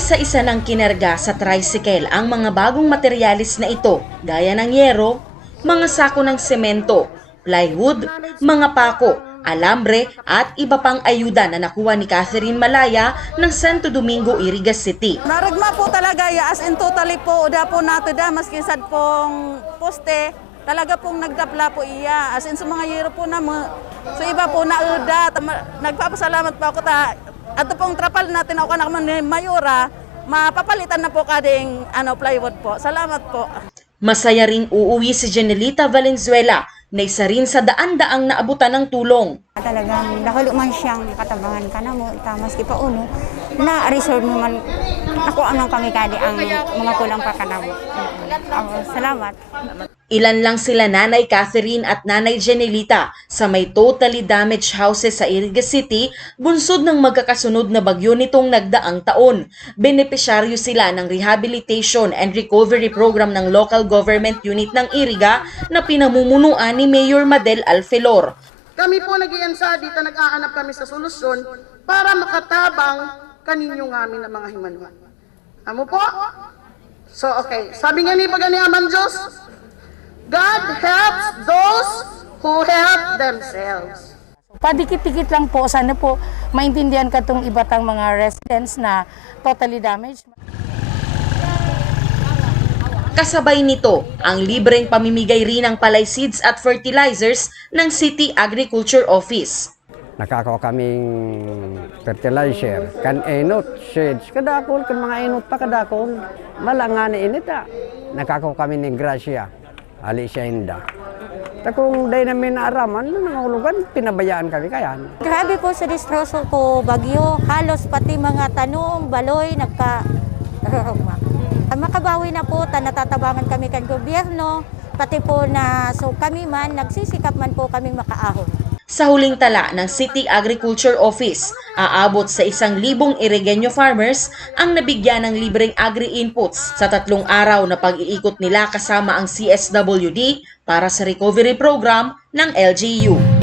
Isa-isa ng kinerga sa tricycle ang mga bagong materyales na ito gaya ng yero, mga sako ng semento, plywood, mga pako, alambre at iba pang ayuda na nakuha ni Catherine Malaya ng Santo Domingo, Iriga City. Naragma po talaga ya, as in totally po, uda po nato da, maski sad pong poste, talaga pong nagdapla po iya. As in sa mga yero po na, so iba po na uda, nagpapasalamat po ako ta, ato pong trapal natin ako naman ni Mayora, mapapalitan na po kading plywood po. Salamat po. Masaya ring uuwi si Janelita Valenzuela na isa rin sa daan-daang naabutan ng tulong. Talagang dahil man siyang katabangan ka na mo, maski pa uno, na-resolve mo man, nakuha man kami kadi ang mga kulang pa ka na mo. Salamat. Ilan lang sila Nanay Catherine at Nanay Janelita sa may totally damaged houses sa Iriga City, bunsod ng magkakasunod na bagyo nitong nagdaang taon. Benepisyaryo sila ng Rehabilitation and Recovery Program ng Local Government Unit ng Iriga na pinamumunuan ni Mayor Madel Alfelor. Kami po nag-iansa dito, nag-aanap kami sa solusyon para makatabang kaninyong amin ng mga himanuan. Amo po? So okay, sabi nga ni Paganiaman Diyos, God helps those who help themselves. Padikit-dikit lang po, sana po maintindihan ka itong ibatang mga residents na totally damaged. Kasabay nito, ang libreng pamimigay rin ng palay seeds at fertilizers ng City Agriculture Office. Nakakaw kaming fertilizer, kan enot, seeds, kadakol, kan mga enot pa kadakol. Wala nga na inita. Nakakaw kami ng grasya. Ali siya hinda. Kung day namin naaraman, nangahulugan, pinabayaan kami kayan. Grabe po sa distroso po, bagyo, halos pati mga tanong, baloy, nagka-rarugma. Makabawi na po, natatabangan kami kan gobyerno, pati po na, so kami man, nagsisikap man po kaming makaahon. Sa huling tala ng City Agriculture Office, aabot sa 1,000 Irigenyo farmers ang nabigyan ng libreng agri-inputs sa 3 araw na pag-iikot nila kasama ang CSWD para sa recovery program ng LGU.